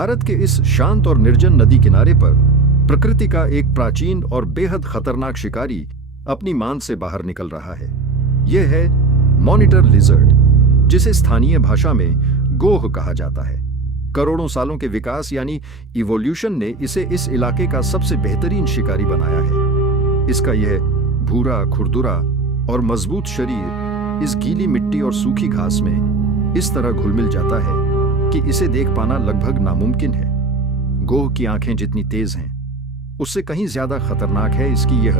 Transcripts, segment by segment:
भारत के इस शांत और निर्जन नदी किनारे पर प्रकृति का एक प्राचीन और बेहद खतरनाक शिकारी अपनी मांद से बाहर निकल रहा है। यह है मॉनिटर लिजर्ड, जिसे स्थानीय भाषा में गोह कहा जाता है। करोड़ों सालों के विकास यानी इवोल्यूशन ने इसे इस इलाके का सबसे बेहतरीन शिकारी बनाया है। इसका यह भूरा, खुरदुरा और मजबूत शरीर इस गीली मिट्टी और सूखी घास में इस तरह घुल मिल जाता है कि इसे देख पाना लगभग नामुमकिन है। गोह की आंखें जितनी तेज हैं, उससे कहीं ज्यादा खतरनाक है इसकी यह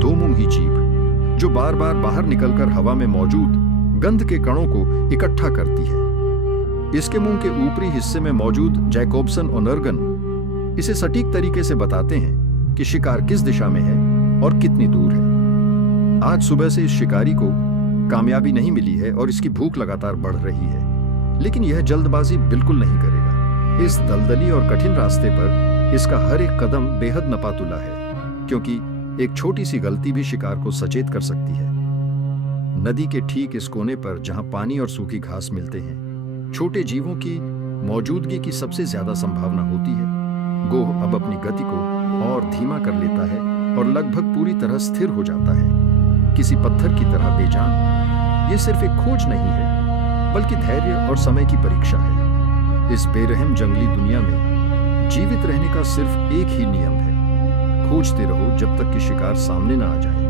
दो मुंही जीभ, जो बार बार बाहर निकलकर हवा में मौजूद गंध के कणों को इकट्ठा करती है। इसके मुंह के ऊपरी हिस्से में मौजूद जैकोब्सन ओनर्गन इसे सटीक तरीके से बताते हैं कि शिकार किस दिशा में है और कितनी दूर है। आज सुबह से इस शिकारी को कामयाबी नहीं मिली है और इसकी भूख लगातार बढ़ रही है, लेकिन यह जल्दबाजी बिल्कुल नहीं करेगा। इस दलदली और कठिन रास्ते पर इसका हर एक कदम बेहद नपातुला है, क्योंकि एक छोटी सी गलती भी शिकार को सचेत कर सकती है। नदी के ठीक इस कोने पर जहां पानी और सूखी घास मिलते हैं, छोटे जीवों की मौजूदगी की सबसे ज्यादा संभावना होती है। गोह अब अपनी गति को और धीमा कर लेता है और लगभग पूरी तरह स्थिर हो जाता है, किसी पत्थर की तरह बेजान। यह सिर्फ एक खोज नहीं है, बल्कि धैर्य और समय की परीक्षा है। इस बेरहम जंगली दुनिया में जीवित रहने का सिर्फ एक ही नियम है: खोजते रहो जब तक कि शिकार सामने न आ जाए।